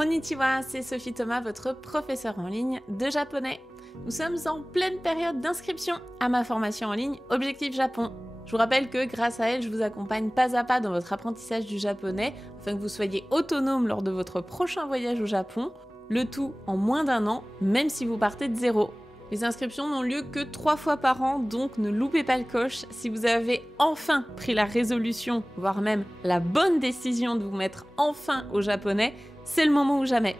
Konnichiwa, c'est Sophie Thomas, votre professeure en ligne de japonais. Nous sommes en pleine période d'inscription à ma formation en ligne Objectif Japon. Je vous rappelle que grâce à elle, je vous accompagne pas à pas dans votre apprentissage du japonais afin que vous soyez autonome lors de votre prochain voyage au Japon, le tout en moins d'1 an, même si vous partez de zéro. Les inscriptions n'ont lieu que 3 fois par an, donc ne loupez pas le coche. Si vous avez enfin pris la résolution, voire même la bonne décision de vous mettre enfin au japonais, c'est le moment ou jamais.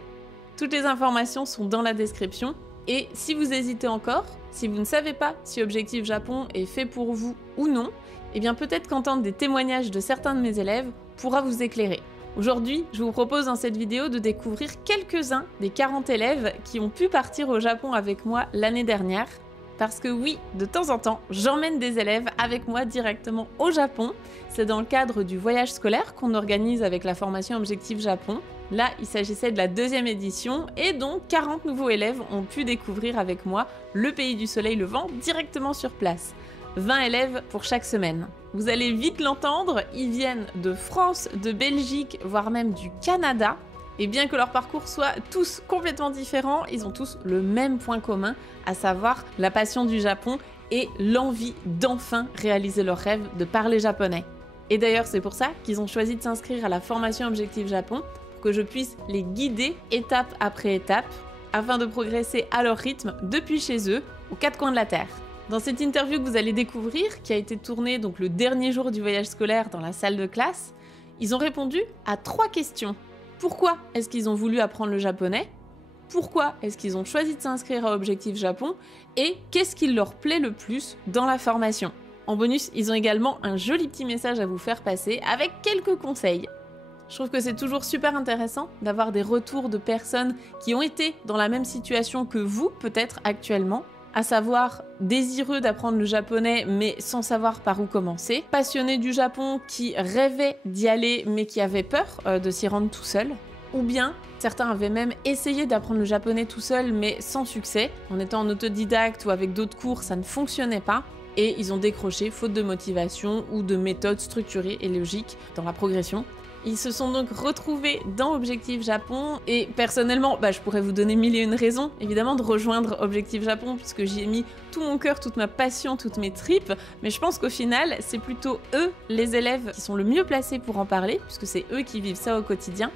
Toutes les informations sont dans la description. Et si vous hésitez encore, si vous ne savez pas si Objectif Japon est fait pour vous ou non, eh bien peut-être qu'entendre des témoignages de certains de mes élèves pourra vous éclairer. Aujourd'hui, je vous propose dans cette vidéo de découvrir quelques-uns des 40 élèves qui ont pu partir au Japon avec moi l'année dernière. Parce que oui, de temps en temps, j'emmène des élèves avec moi directement au Japon. C'est dans le cadre du voyage scolaire qu'on organise avec la formation Objectif Japon. Là, il s'agissait de la 2e édition et donc 40 nouveaux élèves ont pu découvrir avec moi le pays du soleil levant directement sur place. 20 élèves pour chaque semaine. Vous allez vite l'entendre, ils viennent de France, de Belgique, voire même du Canada. Et bien que leur parcours soit tous complètement différents, ils ont tous le même point commun, à savoir la passion du Japon et l'envie d'enfin réaliser leur rêve de parler japonais. Et d'ailleurs, c'est pour ça qu'ils ont choisi de s'inscrire à la formation Objectif Japon, pour que je puisse les guider étape après étape, afin de progresser à leur rythme depuis chez eux, aux 4 coins de la Terre. Dans cette interview que vous allez découvrir, qui a été tournée donc le dernier jour du voyage scolaire dans la salle de classe, ils ont répondu à 3 questions. Pourquoi est-ce qu'ils ont voulu apprendre le japonais? Pourquoi est-ce qu'ils ont choisi de s'inscrire à Objectif Japon? Et qu'est-ce qui leur plaît le plus dans la formation? En bonus, ils ont également un joli petit message à vous faire passer avec quelques conseils. Je trouve que c'est toujours super intéressant d'avoir des retours de personnes qui ont été dans la même situation que vous, peut-être actuellement, à savoir désireux d'apprendre le japonais mais sans savoir par où commencer, passionnés du Japon qui rêvaient d'y aller mais qui avaient peur de s'y rendre tout seul, ou bien certains avaient même essayé d'apprendre le japonais tout seul mais sans succès, en étant en autodidacte ou avec d'autres cours ça ne fonctionnait pas, et ils ont décroché faute de motivation ou de méthodes structurées et logiques dans la progression. Ils se sont donc retrouvés dans Objectif Japon et personnellement, je pourrais vous donner 1001 raisons évidemment de rejoindre Objectif Japon puisque j'y ai mis tout mon cœur, toute ma passion, toutes mes tripes, mais je pense qu'au final, c'est plutôt eux, les élèves, qui sont le mieux placés pour en parler puisque c'est eux qui vivent ça au quotidien.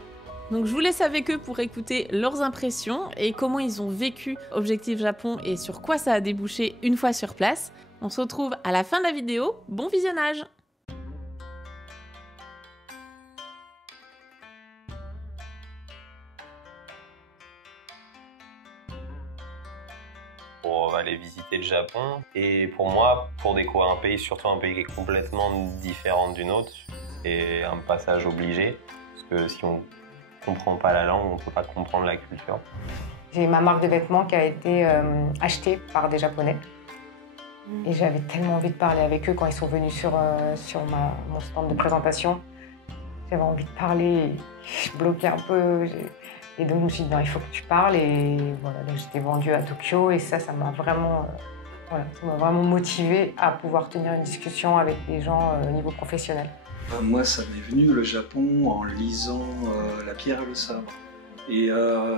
Donc je vous laisse avec eux pour écouter leurs impressions et comment ils ont vécu Objectif Japon et sur quoi ça a débouché une fois sur place. On se retrouve à la fin de la vidéo, bon visionnage! Pour aller visiter le Japon. Et pour moi, pour découvrir un pays, surtout un pays qui est complètement différent d'une autre, c'est un passage obligé. Parce que si on ne comprend pas la langue, on ne peut pas comprendre la culture. J'ai ma marque de vêtements qui a été achetée par des Japonais. Et j'avais tellement envie de parler avec eux quand ils sont venus sur mon stand de présentation. J'avais envie de parler, je bloquais un peu. Et donc, je me suis dit, non, il faut que tu parles. Et voilà, donc j'étais vendue à Tokyo. Et ça m'a vraiment, motivée à pouvoir tenir une discussion avec des gens au niveau professionnel. Moi, ça m'est venu, le Japon, en lisant La pierre et le sabre. Et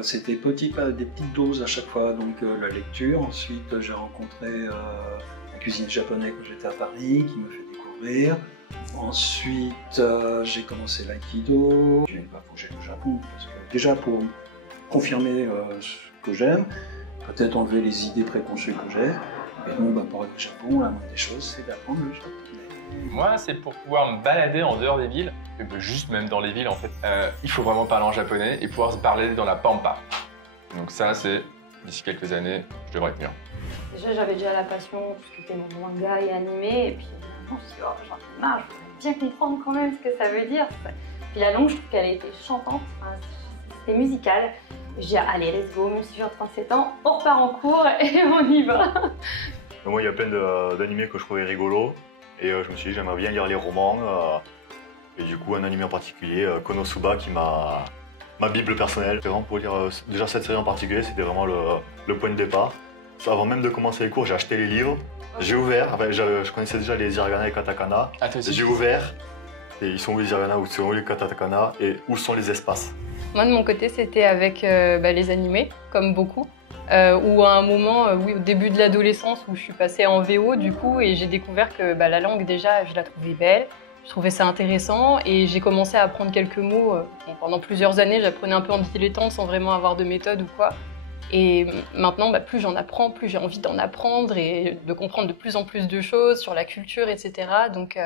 c'était des petites doses à chaque fois. Donc, la lecture. Ensuite, j'ai rencontré un cuisinier japonais quand j'étais à Paris, qui me fait découvrir. Ensuite, j'ai commencé l'aïkido. Je n'ai pas bougé au Japon, parce que déjà pour confirmer ce que j'aime, peut-être enlever les idées préconçues que j'ai. Et donc, pour aller au Japon, la moindre des choses, c'est d'apprendre le japonais. Moi, c'est pour pouvoir me balader en dehors des villes, et juste même dans les villes en fait. Il faut vraiment parler en japonais et pouvoir se balader dans la pampa. Donc ça, c'est d'ici quelques années, je devrais être mûr. Déjà, j'avais déjà la passion, tout ce qui était manga et animé, et puis je me suis dit, oh, j'en ai marre, je voudrais bien comprendre quand même ce que ça veut dire. Puis la langue, je trouve qu'elle était chantante, c'était musical. Je dis, allez, let's go, même si j'ai 37 ans, on repart en cours et on y va. Moi, il y a plein d'animés que je trouvais rigolos, et je me suis dit, j'aimerais bien lire les romans. Et du coup, un animé en particulier, Konosuba, qui m'a ma bible personnelle. Vraiment pour lire déjà cette série en particulier, c'était vraiment le point de départ. Avant même de commencer les cours, j'ai acheté les livres, j'ai ouvert, enfin, je connaissais déjà les hiragana et katakana, j'ai ouvert, et ils sont où les hiragana, où sont où les katakana, et où sont les espaces. Moi, de mon côté, c'était avec les animés, comme beaucoup. Ou à un moment, oui, au début de l'adolescence, où je suis passée en VO, du coup, et j'ai découvert que la langue, déjà, je la trouvais belle. Je trouvais ça intéressant et j'ai commencé à apprendre quelques mots. Pendant plusieurs années, j'apprenais un peu en dilettante sans vraiment avoir de méthode ou quoi. Et maintenant, plus j'en apprends, plus j'ai envie d'en apprendre et de comprendre de plus en plus de choses sur la culture, etc. Donc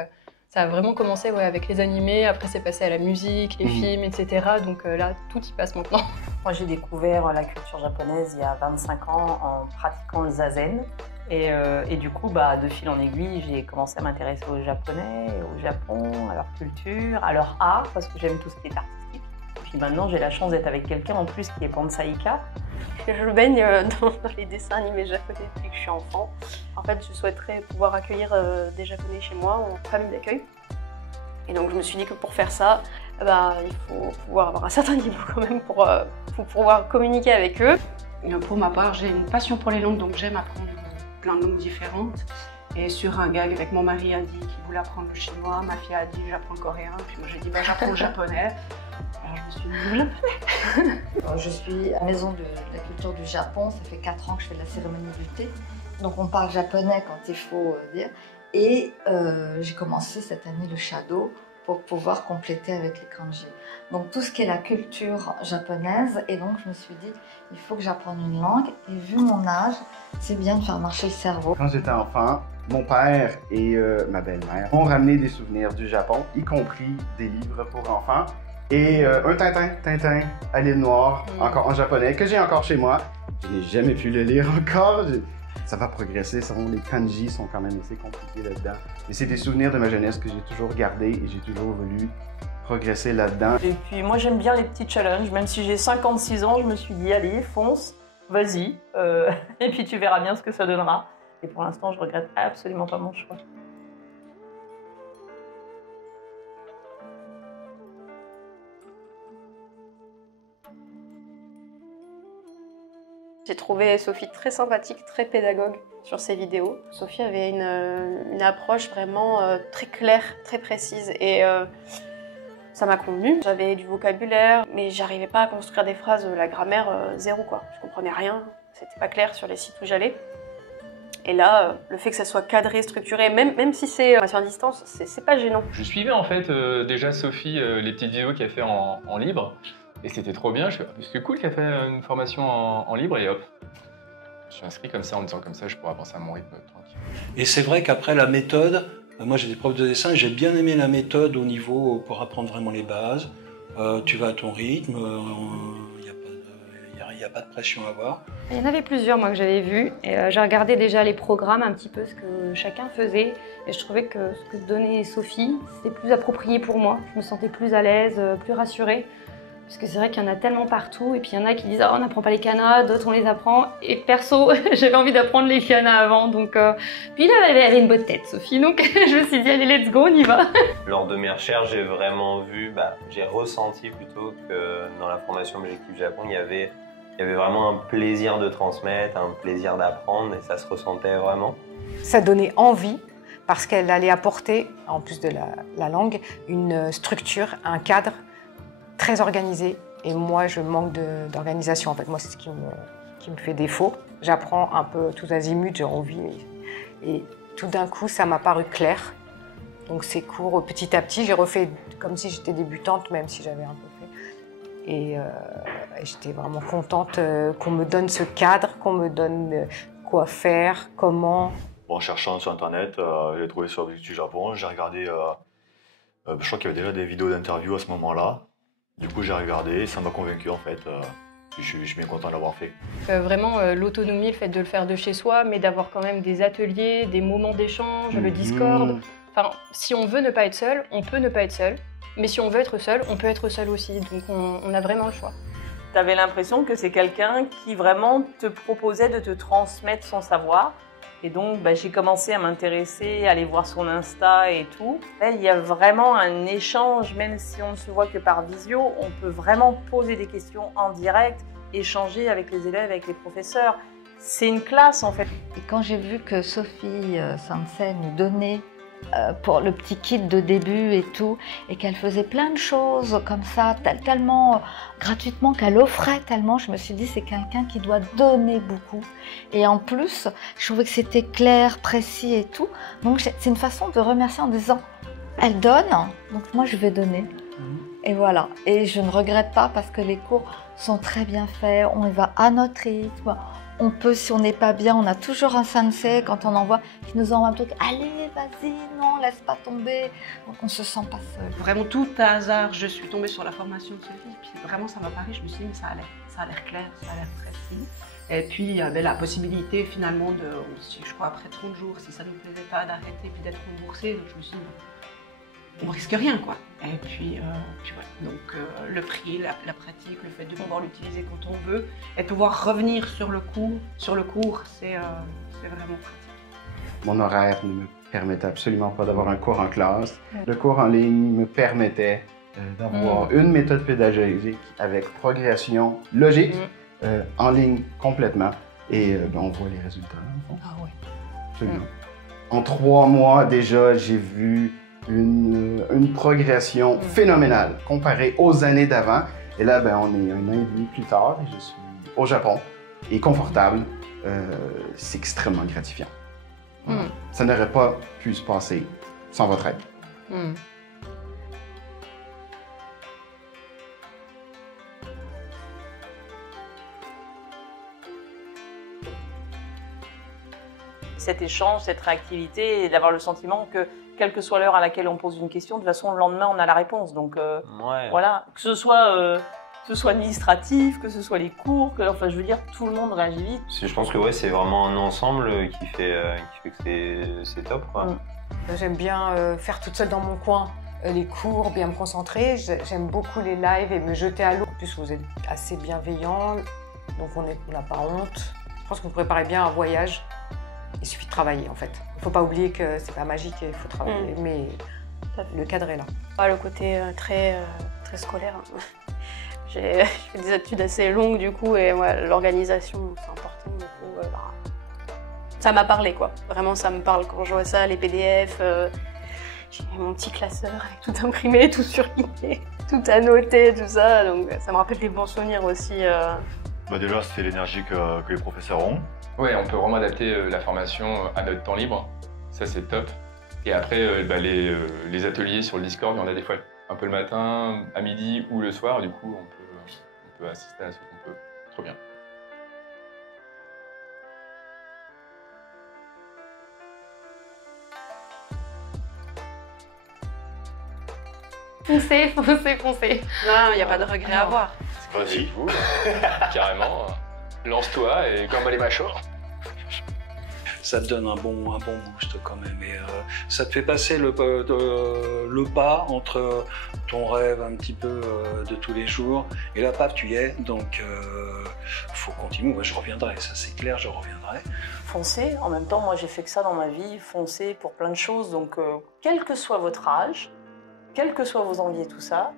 ça a vraiment commencé avec les animés, après c'est passé à la musique, les films, etc. Donc là, tout y passe maintenant. Moi, j'ai découvert la culture japonaise il y a 25 ans en pratiquant le zazen. Et du coup, de fil en aiguille, j'ai commencé à m'intéresser aux Japonais, au Japon, à leur culture, à leur art, parce que j'aime tout ce qui est artistique. Et puis maintenant, j'ai la chance d'être avec quelqu'un en plus qui est Pansaïka. Je baigne dans les dessins animés japonais depuis que je suis enfant. En fait, je souhaiterais pouvoir accueillir des Japonais chez moi en famille d'accueil. Et donc, je me suis dit que pour faire ça, il faut pouvoir avoir un certain niveau quand même pour pouvoir communiquer avec eux. Pour ma part, j'ai une passion pour les langues, donc j'aime apprendre plein de langues différentes. Et sur un gag avec mon mari a dit qu'il voulait apprendre le chinois, ma fille a dit j'apprends le coréen, puis moi j'ai dit j'apprends le japonais. Alors je me suis dit le japonais. Je suis à la maison de la culture du Japon, ça fait 4 ans que je fais de la cérémonie du thé. Donc on parle japonais quand il faut dire. Et j'ai commencé cette année le Shado pour pouvoir compléter avec les kanji. Donc tout ce qui est la culture japonaise, et donc je me suis dit, il faut que j'apprenne une langue, et vu mon âge, c'est bien de faire marcher le cerveau. Quand j'étais enfant, mon père et ma belle-mère m'ont ramené des souvenirs du Japon, y compris des livres pour enfants, et un Tintin à l'île Noire, encore en japonais, que j'ai encore chez moi. Je n'ai jamais pu le lire encore. Ça va progresser, les kanji sont quand même assez compliqués là-dedans. Mais c'est des souvenirs de ma jeunesse que j'ai toujours gardés et j'ai toujours voulu progresser là-dedans. Et puis moi j'aime bien les petits challenges, même si j'ai 56 ans, je me suis dit allez, fonce, vas-y, et puis tu verras bien ce que ça donnera. Et pour l'instant, je regrette absolument pas mon choix. J'ai trouvé Sophie très sympathique, très pédagogue sur ses vidéos. Sophie avait une approche vraiment très claire, très précise et ça m'a convenu. J'avais du vocabulaire, mais j'arrivais pas à construire des phrases, la grammaire zéro quoi. Je comprenais rien, c'était pas clair sur les sites où j'allais. Et là, le fait que ça soit cadré, structuré, même si c'est formation à distance, c'est pas gênant. Je suivais en fait déjà Sophie, les petites vidéos qu'elle fait en libre. Et c'était trop bien, c'est cool qu'elle fait une formation en libre et hop. Je suis inscrit comme ça en me disant comme ça, je pourrais avancer à mon rythme tranquille. Et c'est vrai qu'après la méthode, moi j'ai des profs de dessin, j'ai bien aimé la méthode au niveau pour apprendre vraiment les bases. Tu vas à ton rythme, il n'y a pas de pression à avoir. Il y en avait plusieurs moi que j'avais vus et j'ai regardé déjà les programmes, un petit peu ce que chacun faisait et je trouvais que ce que donnait Sophie, c'était plus approprié pour moi. Je me sentais plus à l'aise, plus rassurée. Parce que c'est vrai qu'il y en a tellement partout, et puis il y en a qui disent « Oh, on n'apprend pas les kanas », d'autres on les apprend. Et perso, j'avais envie d'apprendre les kanas avant, donc... Puis là, elle avait une bonne tête, Sophie, donc je me suis dit « Allez, let's go, on y va !» Lors de mes recherches, j'ai vraiment vu, j'ai ressenti plutôt que dans la formation Objectif Japon, il y avait vraiment un plaisir de transmettre, un plaisir d'apprendre, et ça se ressentait vraiment. Ça donnait envie, parce qu'elle allait apporter, en plus de la langue, une structure, un cadre, très organisé et moi je manque d'organisation en fait, moi c'est ce qui me fait défaut. J'apprends un peu tout azimut, j'ai envie et tout d'un coup ça m'a paru clair. Donc ces cours petit à petit, j'ai refait comme si j'étais débutante même si j'avais un peu fait. Et j'étais vraiment contente qu'on me donne ce cadre, qu'on me donne quoi faire, comment. Bon, en cherchant sur internet, j'ai trouvé sur Objectif Japon, j'ai regardé, je crois qu'il y avait déjà des vidéos d'interview à ce moment-là. Du coup, j'ai regardé, ça m'a convaincu en fait. Je suis bien content de l'avoir fait. Vraiment, l'autonomie, le fait de le faire de chez soi, mais d'avoir quand même des ateliers, des moments d'échange, le Discord. Enfin, si on veut ne pas être seul, on peut ne pas être seul. Mais si on veut être seul, on peut être seul aussi. Donc on a vraiment le choix. Tu avais l'impression que c'est quelqu'un qui vraiment te proposait de te transmettre son savoir. Et donc, j'ai commencé à m'intéresser, à aller voir son Insta et tout. Là, il y a vraiment un échange, même si on ne se voit que par visio, on peut vraiment poser des questions en direct, échanger avec les élèves, avec les professeurs. C'est une classe, en fait. Et quand j'ai vu que Sophie Sensei nous donnait pour le petit kit de début et tout, et qu'elle faisait plein de choses comme ça, tellement gratuitement, qu'elle offrait tellement, je me suis dit c'est quelqu'un qui doit donner beaucoup. Et en plus, je trouvais que c'était clair, précis et tout. Donc c'est une façon de remercier en disant elle donne, donc moi je vais donner. Et voilà. Et je ne regrette pas parce que les cours sont très bien faits, on y va à notre rythme. On peut, si on n'est pas bien, on a toujours un sensei quand on envoie, qui nous envoie un truc, allez, vas-y, non, laisse pas tomber. Donc on se sent pas seul. Vraiment tout à hasard, je suis tombée sur la formation de Sophie, puis vraiment ça m'a paru, je me suis dit, mais ça a l'air clair, ça a l'air précis. Et puis il y avait la possibilité finalement de, je crois après 30 jours, si ça ne nous plaisait pas, d'arrêter puis d'être remboursé. Donc je me suis dit, on risque rien quoi. Et puis voilà. Donc le prix, la pratique, le fait de pouvoir l'utiliser quand on veut et pouvoir revenir sur le cours, c'est vraiment pratique. Mon horaire ne me permettait absolument pas d'avoir un cours en classe. Le cours en ligne me permettait d'avoir une méthode pédagogique avec progression logique en ligne complètement. Et on voit les résultats. Ah oui. Absolument. En 3 mois déjà, j'ai vu une progression phénoménale comparée aux années d'avant. Et là, on est 1 an et demi plus tard et je suis au Japon et confortable. C'est extrêmement gratifiant. Ça n'aurait pas pu se passer sans votre aide. Cet échange, cette réactivité et d'avoir le sentiment que quelle que soit l'heure à laquelle on pose une question, de toute façon le lendemain on a la réponse. Donc voilà, que ce soit administratif, que ce soit les cours, enfin je veux dire tout le monde réagit vite. Je pense que c'est vraiment un ensemble qui fait que c'est top quoi. J'aime bien faire toute seule dans mon coin les cours, bien me concentrer. J'aime beaucoup les lives et me jeter à l'eau. En plus vous êtes assez bienveillants, donc on n'a pas honte. Je pense que vous préparez bien un voyage. Il suffit de travailler en fait. Il ne faut pas oublier que c'est pas magique et il faut travailler, mais le cadre est là. Le côté très scolaire. J'ai fait des études assez longues du coup et l'organisation c'est important. Du coup, ça m'a parlé quoi. Vraiment ça me parle quand je vois ça, les PDF. J'ai mon petit classeur avec tout imprimé, tout surligné, tout annoté, tout ça. Donc ça me rappelle des bons souvenirs aussi. Déjà c'est l'énergie que les professeurs ont. Ouais, on peut vraiment adapter la formation à notre temps libre, ça c'est top. Et après, les ateliers sur le Discord, il y en a des fois un peu le matin, à midi ou le soir, du coup on peut assister à ce qu'on peut. Trop bien. Foncez. Non, il n'y a pas de regret à avoir. Vas-y, vous, carrément. Lance-toi et comme les machos. Ça te donne un bon boost quand même. Et ça te fait passer le pas entre ton rêve un petit peu de tous les jours et là, paf, tu y es. Donc, faut continuer. Moi, je reviendrai. Ça, c'est clair, je reviendrai. Foncez. En même temps, moi, j'ai fait que ça dans ma vie. Foncez pour plein de choses. Donc, quel que soit votre âge, quelles que soient vos envies et tout ça,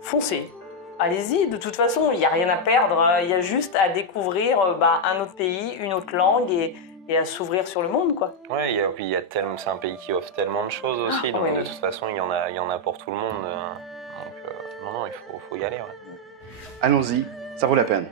foncez. Allez-y, de toute façon, il n'y a rien à perdre, il y a juste à découvrir un autre pays, une autre langue et à s'ouvrir sur le monde, quoi. Ouais, c'est un pays qui offre tellement de choses aussi, donc de toute façon, il y en a pour tout le monde. Donc, non, il faut y aller. Ouais. Allons-y, ça vaut la peine.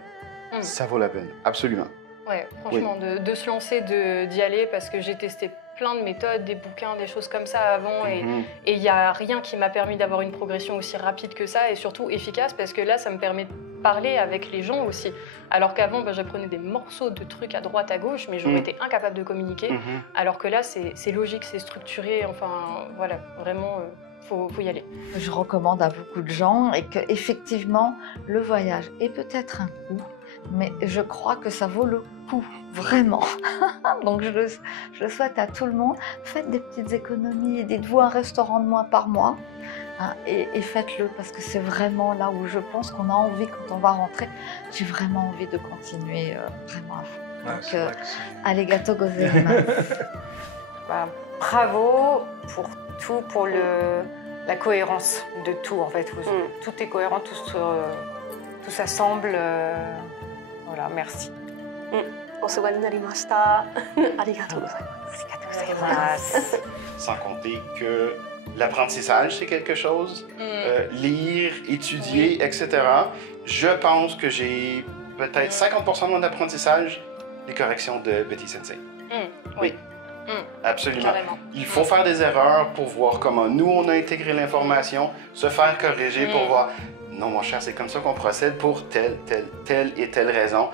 Ça vaut la peine, absolument. Ouais, franchement, de se lancer, d'y aller, parce que j'ai testé plein de méthodes, des bouquins, des choses comme ça avant, et il n'y a rien qui m'a permis d'avoir une progression aussi rapide que ça, et surtout efficace, parce que là, ça me permet de parler avec les gens aussi. Alors qu'avant, j'apprenais des morceaux de trucs à droite, à gauche, mais j'aurais été incapable de communiquer, alors que là, c'est logique, c'est structuré, enfin, voilà, vraiment... Faut y aller. Je recommande à beaucoup de gens et que effectivement le voyage est peut-être un coût, mais je crois que ça vaut le coup, vraiment. Donc je le souhaite à tout le monde. Faites des petites économies, dites-vous un restaurant de moins par mois, hein, et faites-le parce que c'est vraiment là où je pense qu'on a envie quand on va rentrer. J'ai vraiment envie de continuer vraiment à fond. Donc arigato gozaimasu. Bravo pour tout, pour la cohérence de tout en fait. Tout est cohérent, tout s'assemble. Voilà, merci. お世話になりました。ありがとうございます。ありがとうございます。 Sans compter que l'apprentissage, c'est quelque chose. Lire, étudier, etc. Je pense que j'ai peut-être 50% de mon apprentissage des corrections de Betty Sensei. Oui, absolument. Carrément. Il faut faire des erreurs pour voir comment nous, on a intégré l'information, se faire corriger pour voir, non mon cher, c'est comme ça qu'on procède pour telle et telle raison.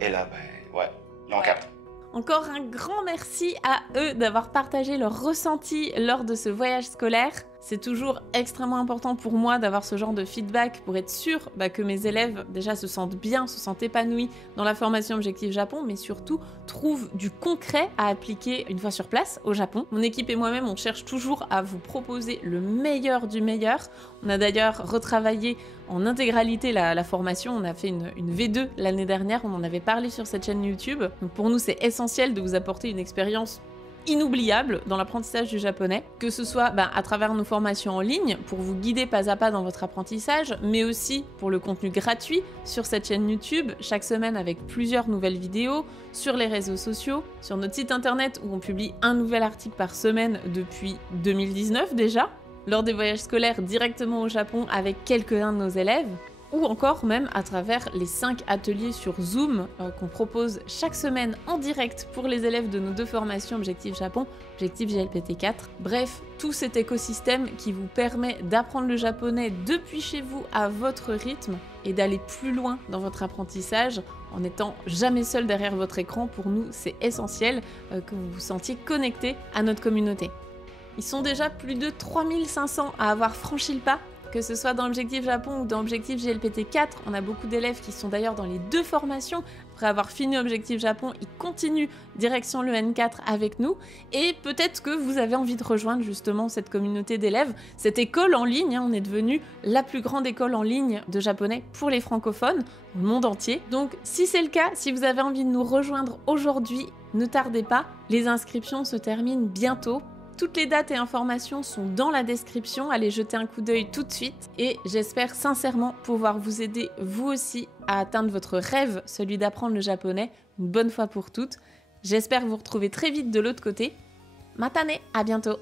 Et là, ben, ouais, là on capte. Encore un grand merci à eux d'avoir partagé leurs ressentis lors de ce voyage scolaire. C'est toujours extrêmement important pour moi d'avoir ce genre de feedback pour être sûr que mes élèves déjà se sentent bien, se sentent épanouis dans la formation Objectif Japon, mais surtout trouvent du concret à appliquer une fois sur place au Japon. Mon équipe et moi-même, on cherche toujours à vous proposer le meilleur du meilleur. On a d'ailleurs retravaillé en intégralité la formation. On a fait une V2 l'année dernière, on en avait parlé sur cette chaîne YouTube. Donc pour nous, c'est essentiel de vous apporter une expérience inoubliable dans l'apprentissage du japonais, que ce soit à travers nos formations en ligne pour vous guider pas à pas dans votre apprentissage, mais aussi pour le contenu gratuit sur cette chaîne YouTube, chaque semaine avec plusieurs nouvelles vidéos, sur les réseaux sociaux, sur notre site internet où on publie un nouvel article par semaine depuis 2019 déjà, lors des voyages scolaires directement au Japon avec quelques-uns de nos élèves, ou encore même à travers les 5 ateliers sur Zoom qu'on propose chaque semaine en direct pour les élèves de nos 2 formations Objectif Japon, Objectif JLPT 4. Bref, tout cet écosystème qui vous permet d'apprendre le japonais depuis chez vous à votre rythme et d'aller plus loin dans votre apprentissage en n'étant jamais seul derrière votre écran. Pour nous, c'est essentiel que vous vous sentiez connecté à notre communauté. Ils sont déjà plus de 3500 à avoir franchi le pas. Que ce soit dans Objectif Japon ou dans Objectif JLPT 4, on a beaucoup d'élèves qui sont d'ailleurs dans les 2 formations. Après avoir fini Objectif Japon, ils continuent direction le N4 avec nous. Et peut-être que vous avez envie de rejoindre justement cette communauté d'élèves, cette école en ligne. On est devenu la plus grande école en ligne de japonais pour les francophones dans le monde entier. Donc si c'est le cas, si vous avez envie de nous rejoindre aujourd'hui, ne tardez pas. Les inscriptions se terminent bientôt. Toutes les dates et informations sont dans la description, allez jeter un coup d'œil tout de suite et j'espère sincèrement pouvoir vous aider vous aussi à atteindre votre rêve, celui d'apprendre le japonais une bonne fois pour toutes. J'espère vous retrouver très vite de l'autre côté. Matane, à bientôt.